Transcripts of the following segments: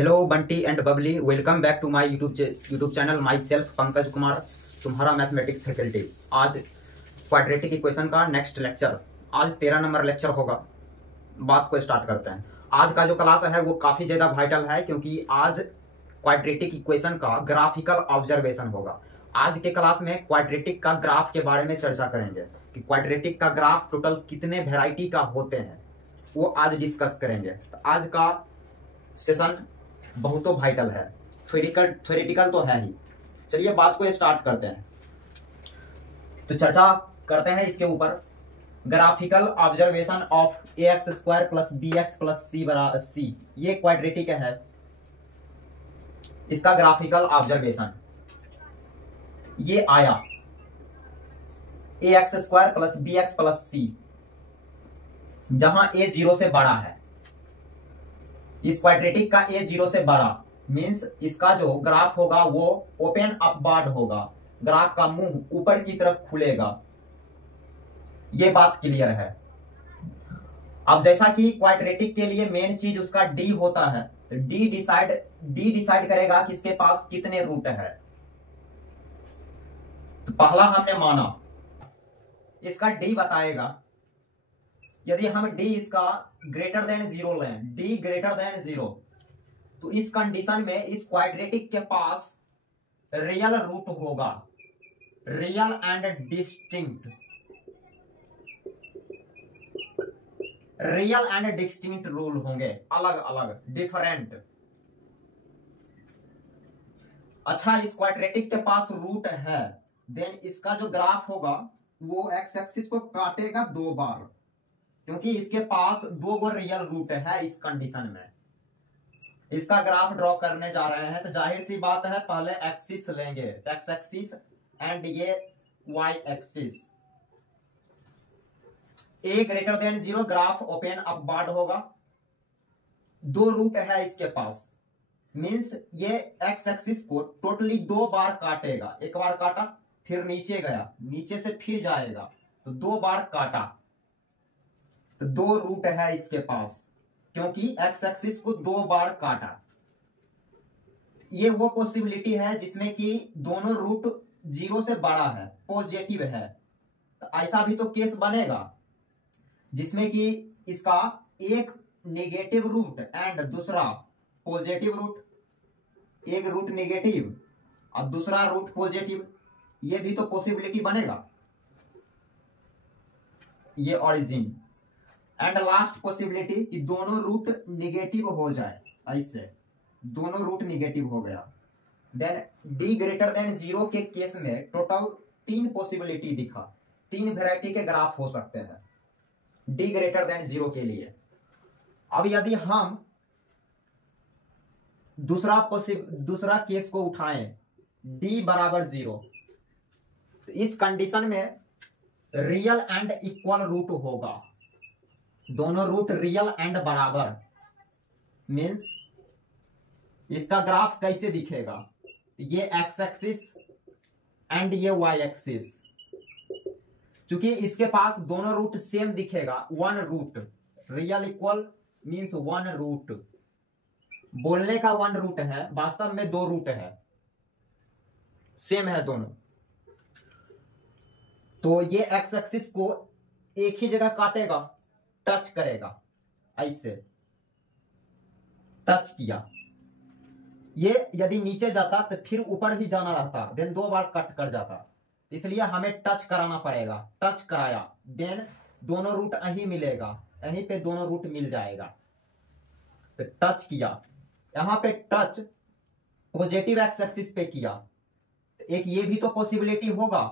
Hello Bunty and Babli, welcome back to my YouTube channel. Myself Pankaj Kumar, तुम्हारा mathematics faculty. आज quadratic equation का next lecture, आज 13 number lecture होगा। बात को स्टार्ट करते हैं। आज का जो क्लास है वो काफी ज्यादा वाइटल है, क्योंकि आज क्वाड्रेटिक इक्वेशन का ग्राफिकल ऑब्जर्वेशन होगा। आज के क्लास में क्वाड्रेटिक का ग्राफ के बारे में चर्चा करेंगे कि क्वाड्रेटिक का ग्राफ टोटल कितने वेराइटी का होते हैं, वो आज डिस्कस करेंगे। तो आज का सेशन बहुत वाइटल है, थ्योरेटिकल तो है ही। चलिए बात को स्टार्ट करते हैं। तो चर्चा करते हैं इसके ऊपर। Graphical observation of a x square plus b x plus c बराबर सी, ये क्वाड्रेटिक है। इसका ग्राफिकल ऑब्जर्वेशन ये आया a x square plus b x plus c, जहां ए 0 से बड़ा है। इस क्वाड्रेटिक का ए 0 से बड़ा मींस इसका जो ग्राफ होगा वो ओपन अपवार्ड होगा, ग्राफ का मुंह ऊपर की तरफ खुलेगा। ये बात क्लियर है। अब जैसा कि क्वाड्रेटिक के लिए मेन चीज उसका डी होता है, तो डी डिसाइड करेगा कि इसके पास कितने रूट है। तो पहला हमने माना इसका डी बताएगा। यदि हम डी इसका ग्रेटर देन 0 लें, डी ग्रेटर देन 0, तो इस कंडीशन में इस क्वाड्रेटिक के पास रियल रूट होगा, real and distinct, real and distinct rule होंगे, अलग अलग डिफरेंट। अच्छा, इस क्वाड्रेटिक के पास रूट है, देन इसका जो ग्राफ होगा वो एक्स एक्सिस को काटेगा 2 बार, क्योंकि इसके पास 2 गो रियल रूट है। इस कंडीशन में इसका ग्राफ ड्रॉ करने जा रहे हैं, तो जाहिर सी बात है पहले एक्सिस लेंगे, एक्स एक्सिस एंड ये y axis. A greater than 0, graph open upward होगा। 2 रूट है इसके पास, मींस ये एक्स एक्सिस को टोटली 2 बार काटेगा। एक बार काटा, फिर नीचे गया, नीचे से फिर जाएगा, तो 2 बार काटा, तो 2 रूट है इसके पास, क्योंकि एक्स एक्सिस को 2 बार काटा। ये वो पॉसिबिलिटी है जिसमें कि दोनों रूट 0 से बड़ा है, पॉजिटिव है। तो ऐसा भी तो केस बनेगा जिसमें कि इसका एक नेगेटिव रूट एंड दूसरा पॉजिटिव रूट, एक रूट नेगेटिव और दूसरा रूट पॉजिटिव, ये भी तो पॉसिबिलिटी बनेगा। ये ओरिजिन एंड लास्ट पॉसिबिलिटी कि दोनों रूट निगेटिव हो जाए, ऐसे दोनों रूट निगेटिव हो गया। देन डी ग्रेटर देन 0 के केस में टोटल 3 पॉसिबिलिटी दिखा, 3 वैरायटी के ग्राफ हो सकते हैं डी ग्रेटर देन 0 के लिए। अब यदि हम दूसरा केस को उठाएं, डी बराबर 0, तो इस कंडीशन में रियल एंड इक्वल रूट होगा, दोनों रूट रियल एंड बराबर। मींस इसका ग्राफ कैसे दिखेगा, ये एक्स एक्सिस एंड ये वाई एक्सिस। क्योंकि इसके पास दोनों रूट सेम दिखेगा, 1 root, real equal means 1 root. बोलने का 1 रूट है, वास्तव में 2 रूट है, सेम है दोनों। तो ये एक्स एक्सिस को एक ही जगह काटेगा, टच करेगा, ऐसे टच किया। ये यदि नीचे जाता तो फिर ऊपर भी जाना रहता, देन 2 बार कट कर जाता, इसलिए हमें टच कराना पड़ेगा। टच कराया, देन दोनों रूट यहीं मिलेगा, यहीं पे दोनों रूट मिल जाएगा। तो टच किया, यहां पे टच पॉजिटिव एक्स एक्सिस पे किया, तो एक ये भी तो पॉसिबिलिटी होगा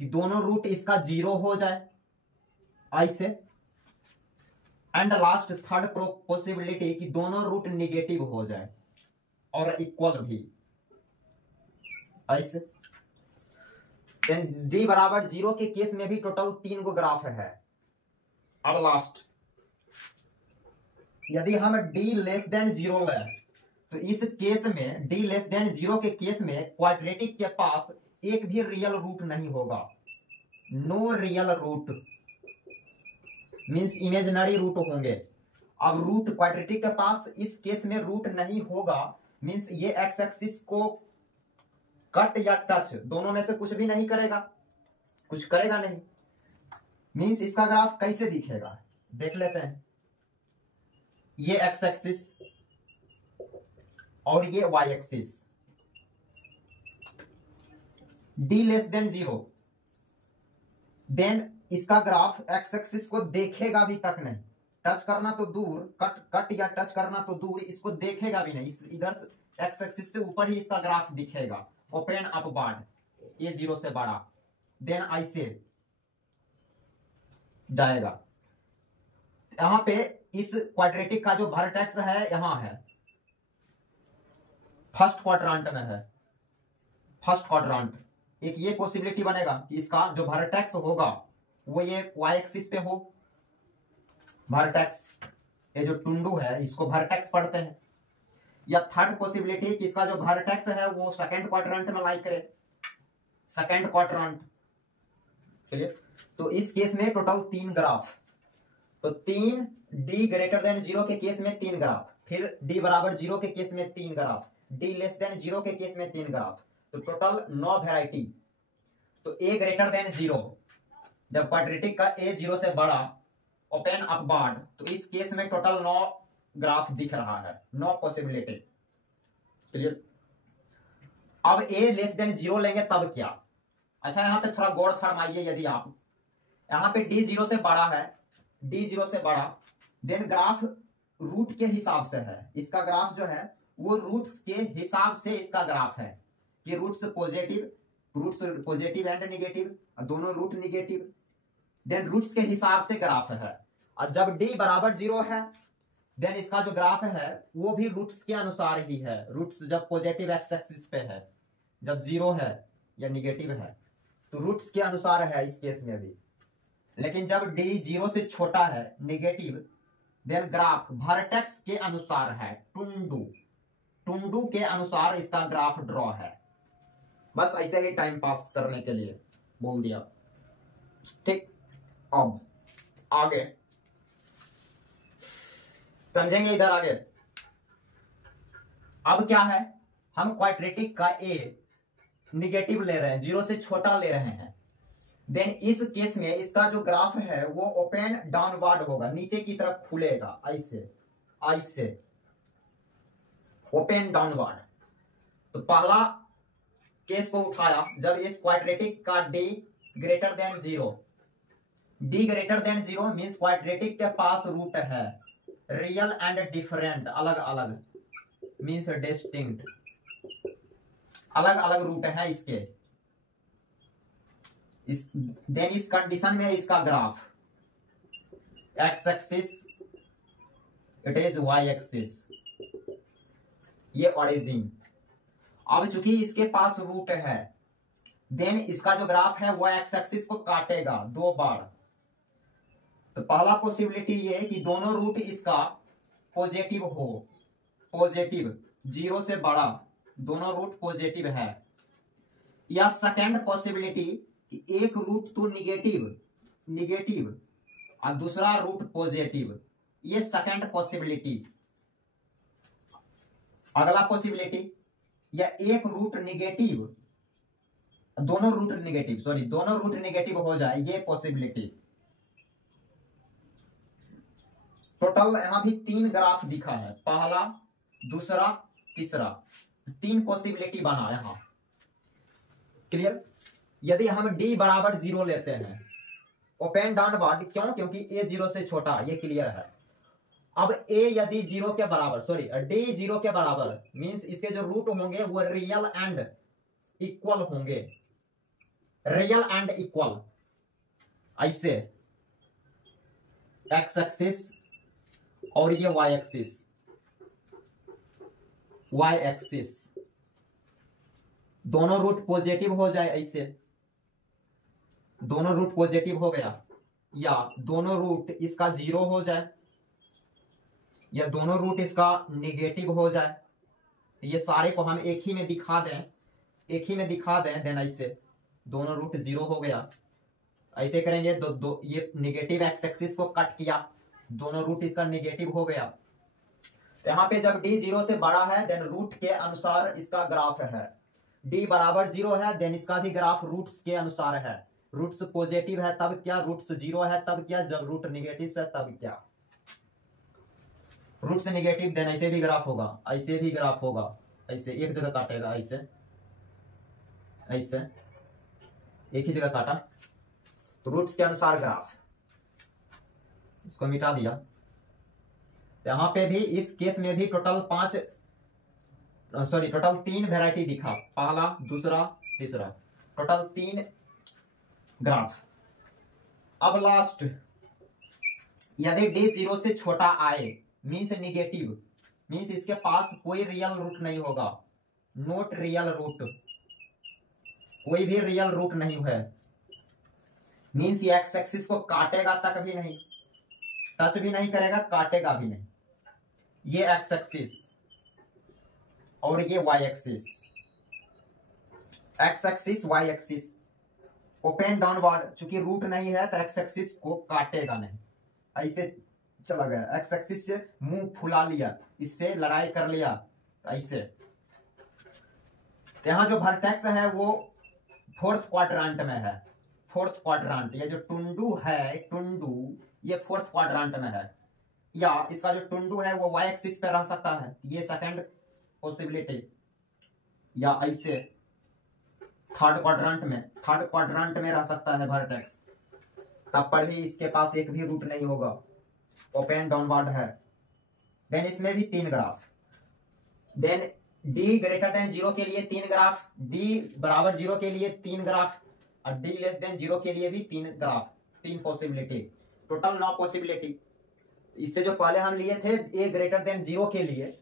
कि दोनों रूट इसका 0 हो जाए, ऐसे। एंड लास्ट थर्ड पॉसिबिलिटी कि दोनों रूट निगेटिव हो जाए और इक्वल भी, ऐसे। डी बराबर 0 के केस में भी टोटल 3 गो ग्राफ है। अब लास्ट, यदि हम डी लेस देन 0 लें, तो इस केस में डी लेस देन 0 के केस में क्वाड्रेटिक के पास एक भी रियल रूट नहीं होगा, no real root means imaginary root होंगे। अब रूट क्वाड्रेटिक के पास इस केस में रूट नहीं होगा, मींस ये एक्स एक्सिस को कट या टच दोनों में से कुछ भी नहीं करेगा, कुछ करेगा नहीं, मींस इसका ग्राफ कैसे दिखेगा देख लेते हैं। ये एक्स एक्सिस और ये y axis, D less than 0, then इसका ग्राफ एक्स एक्सिस को देखेगा भी तक नहीं, टच करना तो दूर, कट या टच करना तो दूर, इसको देखेगा भी नहीं, इधर एक्स एक्सिस से ऊपर ही इसका ग्राफ दिखेगा, ओपन अपवर्ड, ये 0 से बड़ा, देन ऐसे जाएगा। यहां पे इस क्वाड्रेटिक का जो वर्टेक्स है यहां है, फर्स्ट क्वाड्रेंट में है, फर्स्ट क्वाड्रेंट। एक ये पॉसिबिलिटी बनेगा कि इसका जो वर्टेक्स होगा वो ये वाई एक्सिस पे हो, वर्टेक्स, ये जो टुंडू है इसको वर्टेक्स पढ़ते हैं। या थर्ड पॉसिबिलिटी कि इसका जो वर्टेक्स है वो सेकंड क्वाड्रेंट में लाई करे, सेकंड क्वाड्रेंट। चलिए, तो इस केस में टोटल 3 ग्राफ, तो 3 डी ग्रेटर देन 0 के केस में 3 ग्राफ, फिर डी बराबर 0 के केस में 3 ग्राफ, डी लेस देन 0 के केस में 3 ग्राफ, तो टोटल 9 वेराइटी। तो ए ग्रेटर देन 0, जब क्वाड्रेटिक का ए 0 से बड़ा, ओपन अपवर्ड, तो इस केस में टोटल 9 ग्राफ दिख रहा है, 9 पॉसिबिलिटी। क्लियर। अब ए लेस देन 0 लेंगे तब क्या? अच्छा, यहां पे थोड़ा गौर फरमाइए, यदि आप यहां पे डी 0 से बड़ा है, डी 0 से बड़ा, देन ग्राफ रूट के हिसाब से है, इसका ग्राफ जो है वो रूट्स के हिसाब से इसका ग्राफ है कि रूट्स पॉजिटिव एंड निगेटिव, दोनों रूट निगेटिव, देन रूट्स के हिसाब से ग्राफ है। और जब डी बराबर 0 है, देन इसका जो ग्राफ है वो भी रूट्स के अनुसार ही है, रूट्स जब पॉजिटिव एक्स एक्सिस पे है, जब 0 है या निगेटिव है तो रूट्स के अनुसार है इस केस में भी। लेकिन जब डी 0 से छोटा है, निगेटिव, देन ग्राफ वर्टेक्स के अनुसार है, टुंडू के अनुसार इसका ग्राफ ड्रॉ है। बस ऐसे ही टाइम पास करने के लिए बोल दिया, ठीक। अब आगे समझेंगे, इधर आगे। अब क्या है, हम क्वाड्रेटिक का ए निगेटिव ले रहे हैं, 0 से छोटा ले रहे हैं, देन इस केस में इसका जो ग्राफ है वो ओपन डाउनवर्ड होगा, नीचे की तरफ खुलेगा, ऐसे ऐसे ओपन डाउनवर्ड। तो पहला केस को उठाया जब इस क्वाड्रेटिक का D greater than 0, D greater than 0 means quadratic के पास रूट है, रियल एंड डिफरेंट, अलग अलग, मीन्स डिस्टिंक्ट, अलग अलग रूट है इसके। देन इस कंडीशन में इसका graph x axis, it is y axis, ये ओरिजिन। अब चूंकि इसके पास रूट है, देन इसका जो ग्राफ है वो एक्स एक्सिस को काटेगा 2 बार। तो पहला पॉसिबिलिटी ये है कि दोनों रूट इसका पॉजिटिव हो, पॉजिटिव 0 से बड़ा, दोनों रूट पॉजिटिव है। या सेकंड पॉसिबिलिटी कि एक रूट तो निगेटिव और दूसरा रूट पॉजिटिव, ये सेकंड पॉसिबिलिटी। अगला पॉसिबिलिटी, या एक रूट निगेटिव, दोनों रूट निगेटिव हो जाए, ये पॉसिबिलिटी। टोटल यहां भी 3 ग्राफ दिखा है, पहला, दूसरा, तीसरा, 3 पॉसिबिलिटी बना यहां। क्लियर। यदि हम डी बराबर 0 लेते हैं, ओपन डाउनवर्ड, क्यों? क्योंकि ए 0 से छोटा, ये क्लियर है। अब ए यदि 0 के बराबर, डी 0 के बराबर मींस इसके जो रूट होंगे वो रियल एंड इक्वल होंगे, रियल एंड इक्वल, ऐसे एक्स एक्सिस और ये वाई एक्सिस, दोनों रूट पॉजिटिव हो जाए, ऐसे दोनों रूट पॉजिटिव हो गया, या दोनों रूट इसका 0 हो जाए, या दोनों रूट इसका निगेटिव हो जाए। ये सारे को हम एक ही में दिखा दें, देन ऐसे दोनों रूट 0 हो गया, ऐसे करेंगे। ये निगेटिव एक्स एक्सिस को कट किया, दोनों रूट इसका निगेटिव हो गया। तो यहाँ पे जब d 0 से बड़ा है देन रूट के अनुसार इसका ग्राफ है। d बराबर 0 है देन इसका भी ग्राफ रूट्स के अनुसार है। रूट्स पॉजिटिव है तब क्या, रूट्स 0 है तब क्या, जब रूट निगेटिव है तब क्या। रूट्स निगेटिव देन ऐसे भी ग्राफ होगा, ऐसे भी ग्राफ होगा, ऐसे एक जगह काटेगा, ऐसे ऐसे एक ही जगह काटा, तो रूट्स के अनुसार ग्राफ। इसको मिटा दिया। तो यहां पे भी इस केस में भी टोटल टोटल 3 वेराइटी दिखा, पहला दूसरा तीसरा, टोटल 3 ग्राफ। अब लास्ट, यदि d 0 से छोटा आए मीन्स निगेटिव, मीन्स इसके पास कोई रियल रूट नहीं होगा, नोट रियल रूट, कोई भी रियल रूट नहीं है, मीन्स ये एक्स एक्सिस को काटेगा तक भी नहीं, टच भी नहीं करेगा, काटेगा भी नहीं। ये एक्स एक्सिस और ये y axis, x axis y axis open downward, चूंकि रूट नहीं है तो एक्स एक्सिस को काटेगा नहीं, ऐसे चला गया। एक्स एक्सिस से मुंह फुला लिया, इससे लड़ाई कर लिया, ऐसे। यहां जो वर्टेक्स है वो फोर्थ क्वाड्रेंट में है, फोर्थ क्वाड्रेंट। ये जो टुंडू है, टुंडू ये फोर्थ क्वाड्रेंट में है, या इसका जो टुंडू है वो वाई एक्सिस पे रह सकता है, ये सेकंड पॉसिबिलिटी, या ऐसे थर्ड क्वाड्रेंट में रह सकता है वर्टेक्स, तब पर भी इसके पास एक भी रूट नहीं होगा, ओपन डाउनवर्ड है। देन इसमें भी 3 graph, then d greater than 0 के लिए 3 ग्राफ, d बराबर 0 के लिए 3 ग्राफ, और d लेस देन 0 के लिए भी 3 ग्राफ, 3 पॉसिबिलिटी, टोटल 9 पॉसिबिलिटी। इससे जो पहले हम लिए थे a ग्रेटर देन 0 के लिए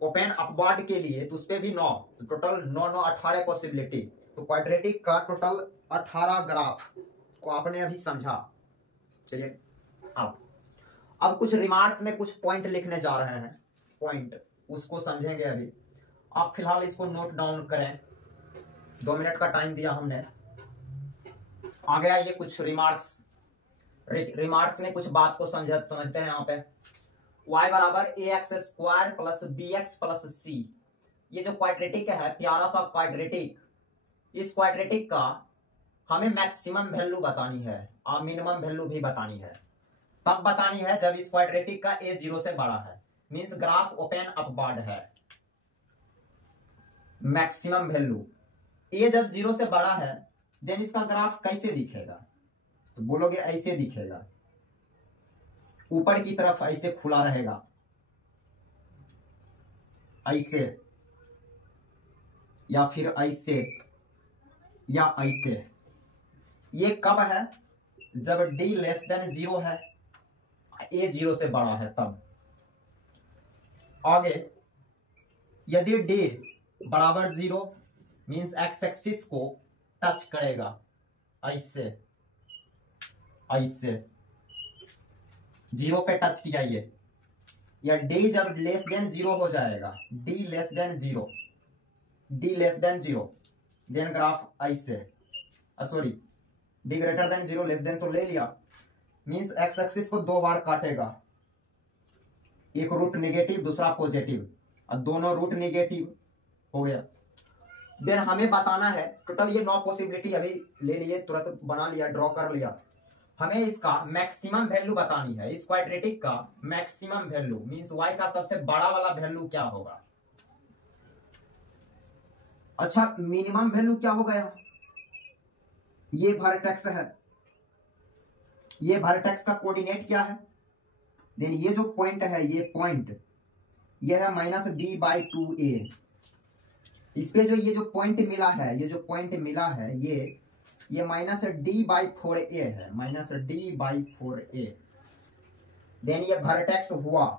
ओपन अपवर्ड के लिए, तो उस पे भी 9, टोटल 9 9 18 पॉसिबिलिटी। तो क्वाड्रेटिक का टोटल 18 ग्राफ को आपने अभी समझा। चलिए अब कुछ रिमार्क्स में कुछ पॉइंट लिखने जा रहे हैं, पॉइंट उसको समझेंगे अभी। आप फिलहाल इसको नोट डाउन करें, 2 मिनट का टाइम दिया हमने। आ गया ये कुछ रिमार्क्स में कुछ बात को समझते हैं। यहाँ पे y बराबर ax² plus bx plus c, ये जो क्वाड्रेटिक है, प्यारा सा क्वाड्रेटिक, इस क्वाड्रेटिक का हमें मैक्सिमम वैल्यू बतानी है और मिनिमम वैल्यू भी बतानी है। तब बतानी है जब इस क्वाड्रेटिक का a 0 से बड़ा है, मींस ग्राफ ओपन अपवर्ड है। मैक्सिमम वैल्यू a जब 0 से बड़ा है देन इसका ग्राफ कैसे दिखेगा, तो बोलोगे ऐसे दिखेगा, ऊपर की तरफ ऐसे खुला रहेगा, ऐसे, या फिर ऐसे, या ऐसे। ये कब है, जब d लेस देन 0 है, a 0 से बड़ा है तब। आगे यदि d बराबर 0 मींस एक्स एक्सिस को टच करेगा, ऐसे ऐसे 0 पे टच किया ये, या d जब लेस देन 0 हो जाएगा, d less than 0 then graph ऐसे, sorry d greater than 0 less than तो ले लिया, मींस एक्स एक्सिस को 2 बार काटेगा, एक रूट निगेटिव दूसरा पॉजिटिव, और दोनों रूट निगेटिव हो गया। देन हमें बताना है टोटल ये 9 पॉसिबिलिटी अभी ले लिए, तुरंत बना लिया, ड्रॉ कर लिया। हमें इसका मैक्सिमम वैल्यू बतानी है, इस क्वाड्रेटिक का मैक्सिमम वैल्यू मींस y का सबसे बड़ा वाला वैल्यू क्या होगा। अच्छा, मिनिमम वैल्यू क्या हो गया, ये वर्टेक्स है, ये वर्टेक्स का कोऑर्डिनेट क्या है, देन ये जो पॉइंट है, ये पॉइंट ये है -d/2a। इस पे जो ये जो पॉइंट मिला है, ये जो पॉइंट मिला है, ये -d/4a है, -d/4a। देन ये वर्टेक्स हुआ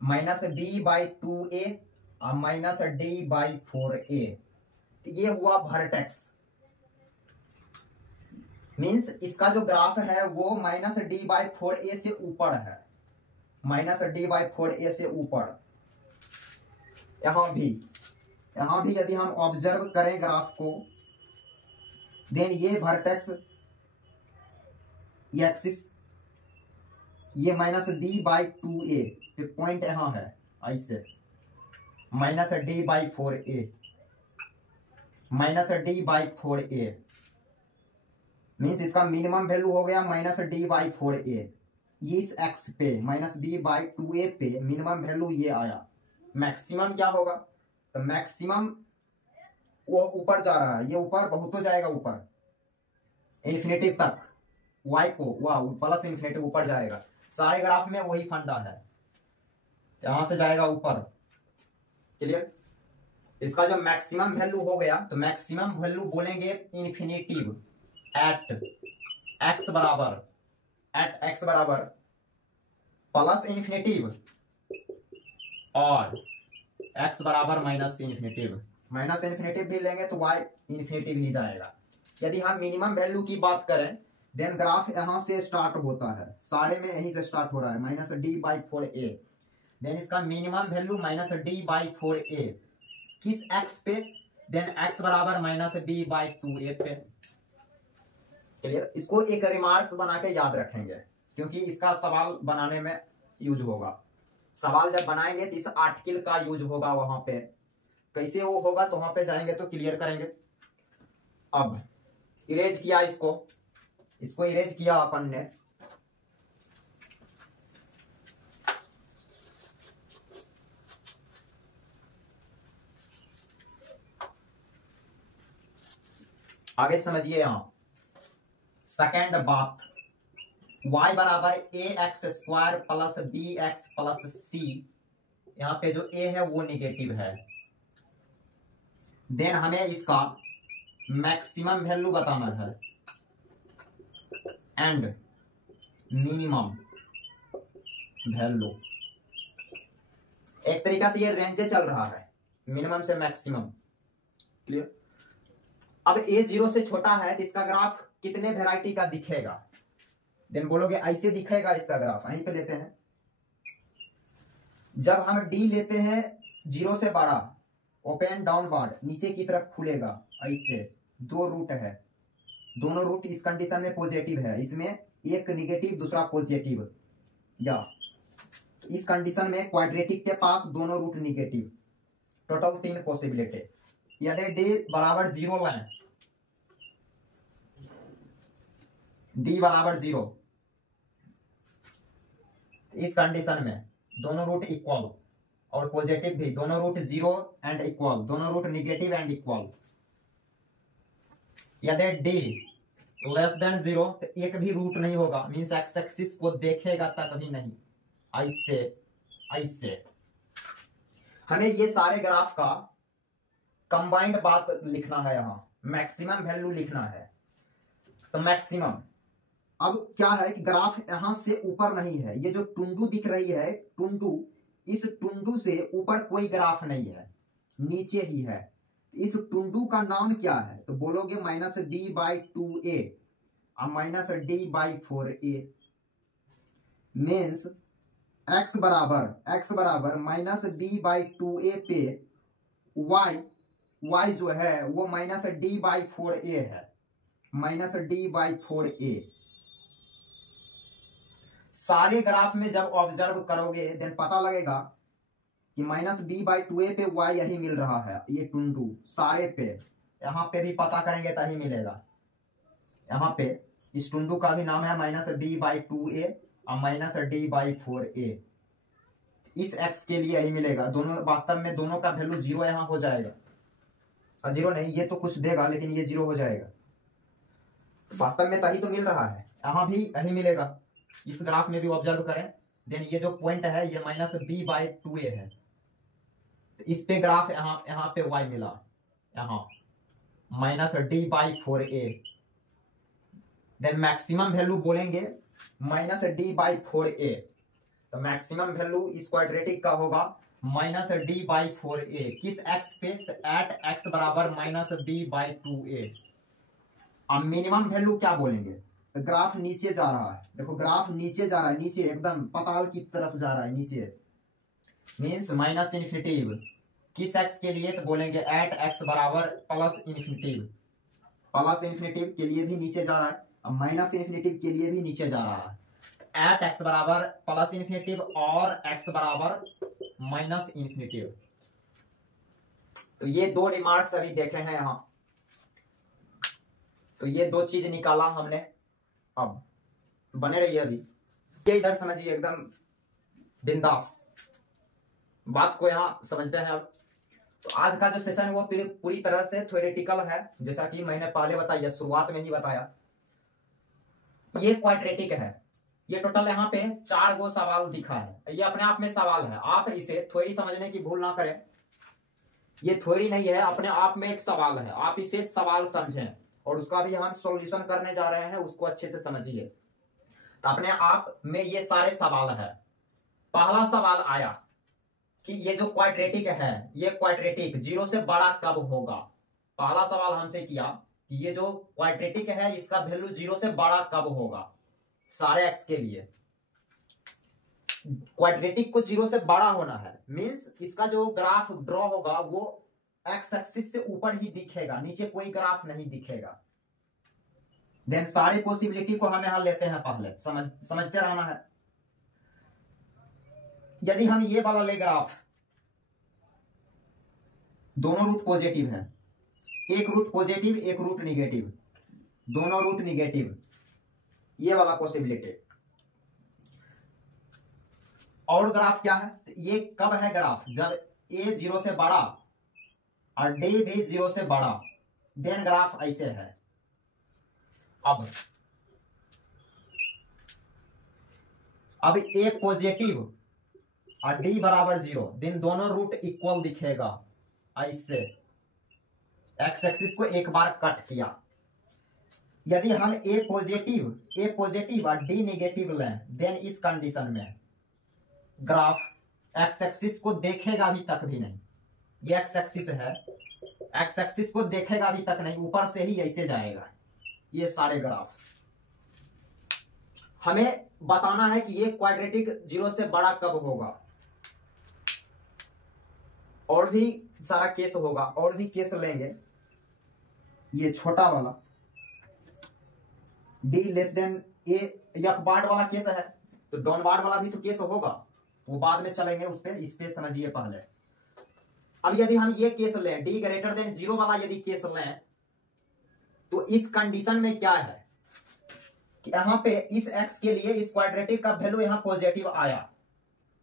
-d/2a और -d/4a, तो ये हुआ वर्टेक्स। मींस इसका जो ग्राफ है वो -d/4a से ऊपर है, -d/4a से ऊपर। यहां भी यदि हम ऑब्जर्व करें ग्राफ को, देन ये वर्टेक्स, ये एक्सिस, ये minus D by 2a, point यहाँ है ऐसे, minus D by 4a, minus D by 4a means इसका मिनिमम वैल्यू हो गया माइनस डी बाई 4a। इस एक्स पे माइनस बी बाई 2a पे मिनिमम वैल्यू ये आया। मैक्सिमम क्या होगा, तो मैक्सिमम वो ऊपर जा रहा है, ये ऊपर बहुत हो जाएगा, ऊपर इन्फिनिटी तक, y को वाह प्लस इन्फिनिटी ऊपर जाएगा। सारे ग्राफ में वही फंडा है, यहां से जाएगा ऊपर। क्लियर। इसका जो मैक्सिमम वैल्यू हो गया, तो मैक्सिमम वैल्यू बोलेंगे इन्फिनिटिव एट एक्स बराबर प्लस इन्फिनिटिव और एक्स बराबर माइनस इन्फिनिटिव। माइनस इन्फिनिटिव भी लेंगे तो y इन्फिनिटिव ही जाएगा। यदि हम मिनिमम वैल्यू की बात करें, देन ग्राफ यहां से स्टार्ट होता है, सारे में यहीं से स्टार्ट हो रहा है, minus D by 4a। Then इसका minimum value minus D by 4a किस एक्स पे, देन एक्स बराबर माइनस बी बाई 2a पे। क्लियर। इसको एक रिमार्क्स बना के याद रखेंगे, क्योंकि इसका सवाल बनाने में यूज होगा। सवाल जब बनाएंगे तो इस आर्टिकल का यूज होगा वहां पे। कैसे वो होगा तो वहां पे जाएंगे तो क्लियर करेंगे। अब इरेज किया, इसको इरेज किया अपन ने। आगे समझिए, यहां सेकेंड बात, y बराबर a x square plus b x plus c. यहां पे जो a है वो निगेटिव है। देन हमें इसका मैक्सिमम वैल्यू बताना है एंड मिनिमम वैल्यू। एक तरीका से ये रेंजे चल रहा है, मिनिमम से मैक्सिमम। क्लियर। अब a 0 से छोटा है तो इसका ग्राफ कितने वैरायटी का दिखेगा, देन बोलोगे ऐसे दिखेगा इसका ग्राफ। यहीं पे लेते हैं, जब हम d लेते हैं 0 से बड़ा, ओपन डाउनवर्ड नीचे की तरफ खुलेगा ऐसे। दो रूट है, दोनों रूट इस कंडीशन में पॉजिटिव है, इसमें एक निगेटिव दूसरा पॉजिटिव, या तो इस कंडीशन में क्वाड्रेटिक के पास दोनों रूट निगेटिव, टोटल 3 पॉसिबिलिटी। यदि d बराबर 0 लें, d बराबर 0, इस कंडीशन में दोनों रूट इक्वल और पॉजिटिव भी, दोनों रूट 0 एंड इक्वल, दोनों रूट निगेटिव एंड इक्वल। यदि d लेस देन 0 तो एक भी रूट नहीं होगा, मीन्स एक्स एक्सिस को देखेगा तक भी नहीं, ऐसे ऐसे। हमें ये सारे ग्राफ का कंबाइंड बात लिखना है, यहां मैक्सिमम वैल्यू लिखना है। तो मैक्सिमम, अब क्या है कि ग्राफ यहां से ऊपर नहीं है, ये जो टुंडू दिख रही है, टुंडू, इस टुंडू से ऊपर कोई ग्राफ नहीं है, नीचे ही है। इस टुंडू का नाम क्या है, तो बोलोगे माइनस डी बाई 2a और minus D by 4a। Means x बराबर माइनस डी बाई 2a पे y जो है वो माइनस डी बाई 4a है, माइनस डी बाई 4a। सारे ग्राफ में जब ऑब्जर्व करोगे देन पता लगेगा कि माइनस डी बाई 2a पे y यही मिल रहा है, ये टुंडू सारे पे। यहाँ पे भी पता करेंगे तभी मिलेगा। यहाँ पे इस टुंडू का भी नाम है माइनस डी बाई 2a और माइनस डी बाई 4a। इस x के लिए यही मिलेगा, दोनों वास्तव में दोनों का वैल्यू 0 यहाँ हो जाएगा। 0 नहीं, ये तो कुछ देगा लेकिन ये 0 हो जाएगा, वास्तव में तभी तो मिल रहा है, यहाँ भी यही मिलेगा। इस ग्राफ में भी ऑब्जर्व करें, देन ये जो पॉइंट है ये माइनस b बाई 2a है, तो इस पे ग्राफ यहाँ पे y मिला, यहाँ minus D by 4a। Then maximum value बोलेंगे माइनस डी बाई 4a, तो मैक्सिमम वैल्यू इस क्वाड्रेटिक का होगा माइनस डी बाई 4a किस x पे, तो एट x बराबर माइनस b बाई 2a। अब मिनिमम वैल्यू क्या बोलेंगे, ग्राफ नीचे जा रहा है, देखो ग्राफ नीचे जा रहा है, नीचे एकदम पाताल की तरफ जा रहा है, नीचे मीन्स माइनस इन्फिनिटिव किस एक्स के लिए, तो बोलेंगे एट एक्स बराबर प्लस इन्फिनिटिव। प्लस इन्फिनिटिव के लिए भी नीचे जा रहा है, अब माइनस इन्फिनिटिव के लिए भी नीचे जा रहा है। एट एक्स बराबर प्लस इन्फिनेटिव और एक्स बराबर माइनस इन्फिनेटिव। तो ये दो रिमार्क्स अभी देखे हैं यहां, तो ये दो चीज निकाला हमने। अब बने रहिए अभी, ये इधर समझिए एकदम बिंदास, बात को यहां समझते हैं। अब तो आज का जो सेशन है वो पूरी तरह से थ्योरेटिकल है, जैसा कि मैंने पहले बताया, शुरुआत में ही बताया। ये क्वाड्रेटिक है, ये टोटल यहाँ पे 4 गो सवाल दिखा है, ये अपने आप में सवाल है, आप इसे थ्योरी समझने की भूल ना करें। ये थ्योरी नहीं है, अपने आप में एक सवाल है, आप इसे सवाल समझें और उसका भी हम सॉल्यूशन करने जा रहे हैं, उसको अच्छे से समझिए। तो अपने आप में ये सारे सवाल है। पहला सवाल आया कि ये जो क्वाड्रेटिक है, ये क्वाड्रेटिक 0 से बड़ा कब होगा। पहला सवाल हमसे किया कि ये जो क्वाड्रेटिक है इसका वैल्यू 0 से बड़ा कब होगा, सारे एक्स के लिए। क्वाड्रेटिक को 0 से बड़ा होना है, मींस इसका जो ग्राफ ड्रॉ होगा वो एक्स एक्सिस से ऊपर ही दिखेगा, नीचे कोई ग्राफ नहीं दिखेगा। देन सारे पॉसिबिलिटी को हम यहां लेते हैं, पहले समझते रहना है। यदि हम ये वाला ले ग्राफ, दोनों रूट पॉजिटिव है, एक रूट पॉजिटिव एक रूट निगेटिव, दोनों रूट निगेटिव, ये वाला पॉसिबिलिटी। और ग्राफ क्या है, ये कब है ग्राफ, जब a 0 से बड़ा और d भी 0 से बड़ा, देन ग्राफ ऐसे है। अब a पॉजिटिव और d बराबर 0, देन दोनों रूट इक्वल दिखेगा ऐसे। एक्स एक्सिस को एक बार कट किया। यदि हम a पॉजिटिव और d नेगेटिव लें, देन इस कंडीशन में ग्राफ एक्स एक्सिस को देखेगा भी तक भी नहीं। ये एक्स एक्सिस है, एक्स एक्सिस को देखेगा भी तक नहीं, ऊपर से ही ऐसे जाएगा। ये सारे ग्राफ हमें बताना है कि ये क्वाड्रेटिक 0 से बड़ा कब होगा। और भी सारा केस होगा, और भी केस लेंगे। ये छोटा वाला d less then a, upward वाला केस है, तो डाउनवार्ड वाला भी तो केस होगा, वो बाद में चलेंगे उस पे, इस पे समझिए पहले। अब यदि हम ये केस लें, d ग्रेटर देन 0 वाला यदि केस लें, तो इस कंडीशन में क्या है कि यहां पे इस x के लिए इस क्वाड्रेटिक का वैल्यू यहां पॉजिटिव आया,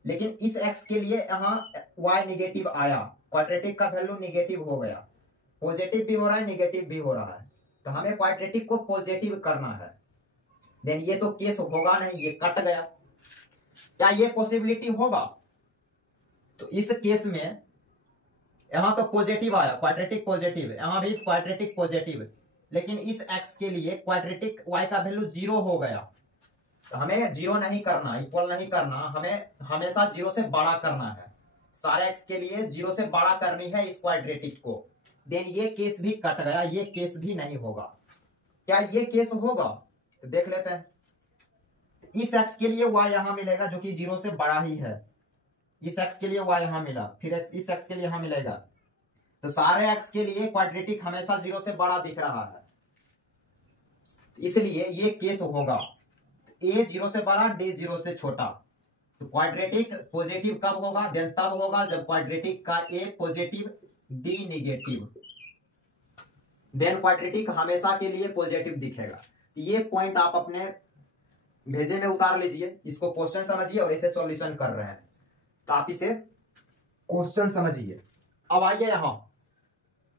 लेकिन इस x के लिए यहां y निगेटिव आया, क्वाड्रेटिक का वैल्यू निगेटिव हो गया। पॉजिटिव भी हो रहा है, निगेटिव भी हो रहा है, तो हमें क्वाड्रेटिक को पॉजिटिव करना है। देन ये तो केस होगा नहीं, ये कट गया। क्या ये पॉसिबिलिटी होगा, तो इस केस में यहां तो पॉजिटिव आया, क्वाड्रेटिक पॉजिटिव, यहां भी क्वाड्रेटिक पॉजिटिव, लेकिन इस x के लिए क्वाड्रेटिक y का वैल्यू 0 हो गया। तो हमें 0 नहीं करना, इक्वल नहीं करना, हमें हमेशा 0 से बड़ा करना है। सारे x के लिए 0 से बड़ा करनी है इस क्वाड्रेटिक को। देन ये केस भी कट गया, ये केस भी नहीं होगा। क्या ये केस होगा, तो देख लेते हैं। इस x के लिए y यहां मिलेगा जो कि 0 से बड़ा ही है, इस x के लिए y यहां मिला, फिर इस x के लिए यहां मिलेगा। तो सारे x के लिए क्वाड्रेटिक हमेशा 0 से बड़ा दिख रहा है, इसलिए ये केस होगा। a 0 से बड़ा, d 0 से छोटा। तो क्वाड्रेटिक पॉजिटिव कब होगा, देन तब होगा जब क्वाड्रेटिक का a positive d negative, then quadratic हमेशा के लिए पॉजिटिव दिखेगा। ये पॉइंट आप अपने भेजे में उतार लीजिए, इसको क्वेश्चन समझिए और इसे सॉल्यूशन कर रहे हैं, तो आप इसे क्वेश्चन समझिए। अब आइए यहां,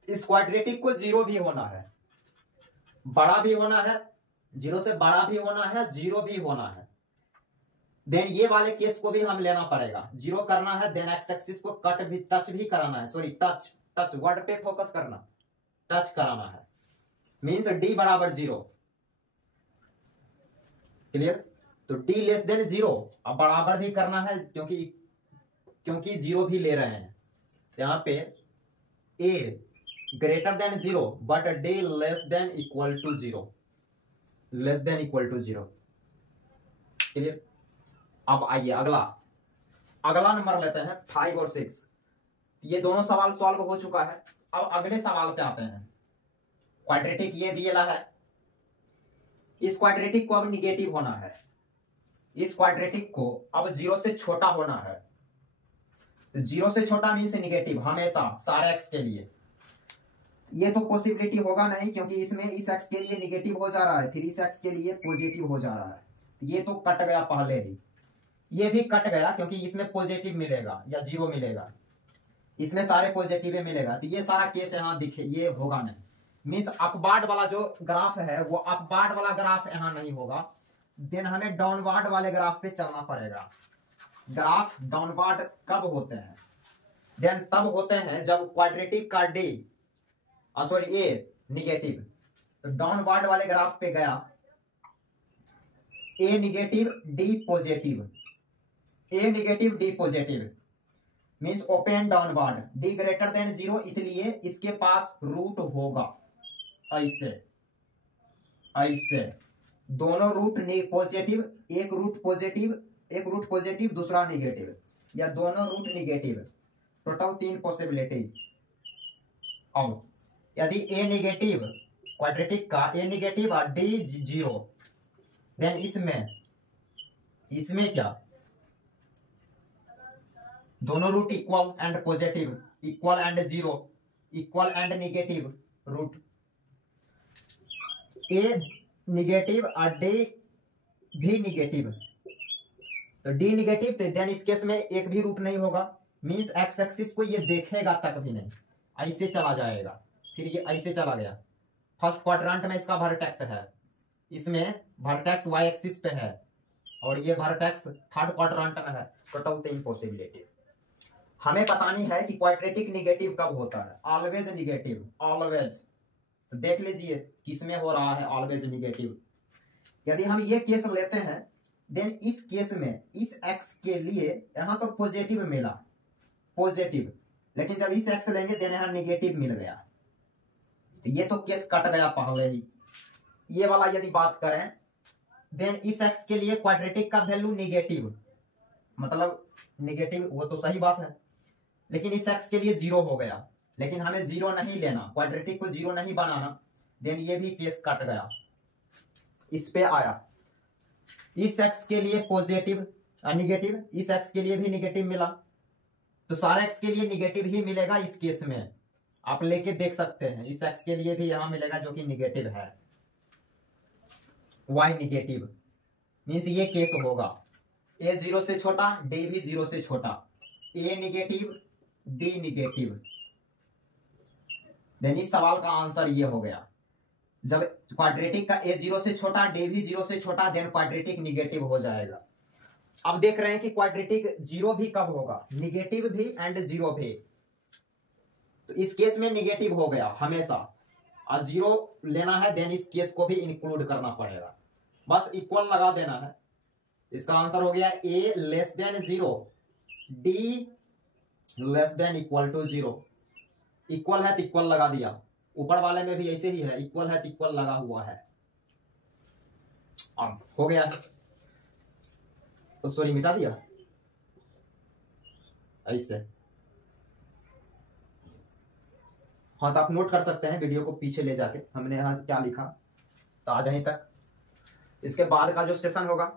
इस क्वाड्रेटिक को 0 भी होना है, बड़ा भी होना है, 0 से बड़ा भी होना है, 0 भी होना है। देन ये वाले केस को भी हम लेना पड़ेगा, 0 करना है। देन एक्स एक्सिस को कट भी, टच भी कराना है, सॉरी टच वर्ड पे फोकस करना, टच कराना है, मींस d बराबर 0। क्लियर, तो d लेस देन 0, अब बराबर भी करना है क्योंकि 0 भी ले रहे हैं। यहां पे a greater than 0 but d less than equal to 0, less than equal to 0। Clear, अब आइए अगला नंबर लेते हैं 5 और 6। ये दोनों सवाल सॉल्व हो चुका है। अब अगले सवाल पे आते हैं। क्वाड्रेटिक ये दिया है, इस क्वाड्रेटिक को अब निगेटिव होना है। इस क्वाड्रेटिक को अब 0 से छोटा होना है। तो 0 से छोटा मीन्स निगेटिव हमेशा सारे एक्स के लिए। ये तो पॉसिबिलिटी होगा नहीं, क्योंकि इसमें इस एक्स के लिए निगेटिव हो जा रहा है, फिर इस एक्स के लिए पॉजिटिव हो जा रहा है। ये तो कट गया पहले ही, ये भी कट गया क्योंकि इसमें पॉजिटिव मिलेगा या 0 मिलेगा, इसमें सारे पॉजिटिव मिलेगा। तो ये सारा केस यहाँ दिखे, ये होगा नहीं। मीन्स अपवार्ड वाला जो ग्राफ है वो अपवार्ड वाला ग्राफ यहाँ नहीं होगा। देन हमें डाउनवार्ड वाले ग्राफ पे चलना पड़ेगा। ग्राफ डाउनवार्ड कब होते हैं? देन तब होते हैं जब क्वाड्रेटिक का डी सॉरी ए निगेटिव। तो डाउनवार्ड वाले ग्राफ पे गया, a negative d positive, a negative d positive means open downward, d greater than 0, इसलिए इसके पास रूट होगा ऐसे ऐसे। दोनों रूट पॉजिटिव, एक रूट पॉजिटिव दूसरा निगेटिव, या दोनों रूट निगेटिव। Total 3 possibility. अब यदि ए निगेटिव क्वाड्रेटिक का ए निगेटिव और डी 0, देन इसमें क्या दोनों root equal and positive, equal and 0, equal and negative root. A negative और डी भी निगेटिव, तो डी निगेटिव, तो देन इस केस में एक भी रूट नहीं होगा। मींस एक्स एक्सिस को ये देखेगा तक भी नहीं, ऐसे चला जाएगा, फिर ये ऐसे चला गया। फर्स्ट क्वाड्रेंट में इसका वर्टेक्स है, इसमें वर्टेक्स वाई एक्सिस पे है, और ये वर्टेक्स थर्ड क्वाड्रेंट में है। Total 3 possibility. हमें बतानी है कि क्वाड्रेटिक निगेटिव कब होता है। Always negative, always. तो देख लीजिए किसमें हो रहा है ऑलवेज निगेटिव। यदि हम ये केस लेते हैं, देन इस केस में इस एक्स के लिए यहां तो पॉजिटिव मिला, पॉजिटिव, लेकिन जब इस एक्स लेंगे देन यहां निगेटिव मिल गया। तो ये तो केस कट गया पहले ही। ये वाला यदि बात करें, देन इस एक्स के लिए क्वाड्रेटिक का वैल्यू निगेटिव, मतलब निगेटिव, वो तो सही बात है, लेकिन इस एक्स के लिए 0 हो गया। लेकिन हमें 0 नहीं लेना, क्वाड्रेटिक को 0 नहीं बनाना। देन ये भी केस कट गया, इस पे आया। इस एक्स के लिए पॉजिटिव निगेटिव, इस एक्स के लिए भी निगेटिव मिला, तो सारे एक्स के लिए निगेटिव ही मिलेगा। इस केस में आप लेके देख सकते हैं, इस एक्स के लिए भी यहां मिलेगा जो कि निगेटिव है, वाई निगेटिव। मीन्स ये केस होगा, ए 0 से छोटा, डी भी 0 से छोटा, ए निगेटिव डी निगेटिव। देन इस सवाल का आंसर ये हो गया। जब क्वाड्रेटिक का ए 0 से छोटा, डी भी 0 से छोटा, देन क्वाड्रेटिक निगेटिव हो जाएगा। अब देख रहे हैं कि क्वाड्रेटिक 0 भी कब होगा, निगेटिव भी एंड 0 भी। तो इस केस में निगेटिव हो गया हमेशा, और 0 लेना है, देन इस केस को भी इंक्लूड करना पड़ेगा। बस इक्वल लगा देना है। इसका आंसर हो गया a less than 0, d less than equal to 0। Equal है तो इक्वल लगा दिया, ऊपर वाले में भी ऐसे ही है, इक्वल है तो इक्वल लगा हुआ है। अब हो गया, तो सॉरी मिटा दिया ऐसे। हाँ, तो आप नोट कर सकते हैं वीडियो को पीछे ले जाके हमने यहाँ क्या लिखा, तो आज यहीं तक। इसके बाद का जो सेशन होगा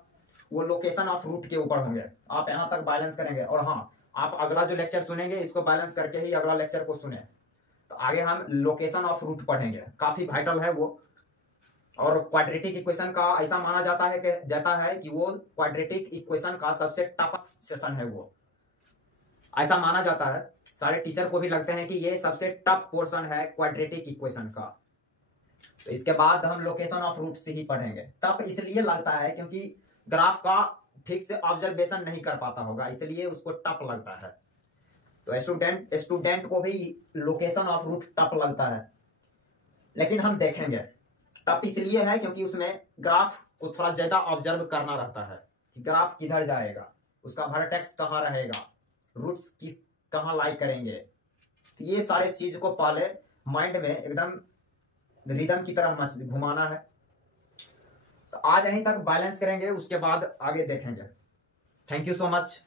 वो लोकेशन ऑफ रूट के ऊपर होंगे। आप यहाँ तक बैलेंस करेंगे, और हाँ, आप अगला जो लेक्चर सुनेंगे इसको बैलेंस करके ही अगला लेक्चर को सुने। तो आगे हम लोकेशन ऑफ रूट पढ़ेंगे, काफी वाइटल है वो। और क्वाड्रेटिक इक्वेशन का ऐसा माना जाता है कि वो क्वाड्रेटिक इक्वेशन का सबसे टफ सेशन है, वो ऐसा माना जाता है। सारे टीचर को भी लगते हैं कि ये सबसे टफ पोर्शन है क्वाड्रेटिक इक्वेशन का। तो इसके बाद हम लोकेशन ऑफ रूट से ही पढ़ेंगे। टफ इसलिए लगता है क्योंकि ग्राफ का ठीक से ऑब्जर्वेशन नहीं कर पाता होगा, इसलिए उसको टफ लगता है। तो स्टूडेंट को भी लोकेशन ऑफ रूट टफ लगता है, लेकिन हम देखेंगे। टफ इसलिए है क्योंकि उसमें ग्राफ को थोड़ा ज्यादा ऑब्जर्व करना रहता है कि ग्राफ किधर जाएगा, उसका वर्टेक्स कहाँ रहेगा, रूट्स कहाँ लाई करेंगे। तो ये सारे चीज को पहले माइंड में एकदम रिदम की तरह घुमाना है। तो आज यहीं तक बैलेंस करेंगे, उसके बाद आगे देखेंगे। Thank you so much.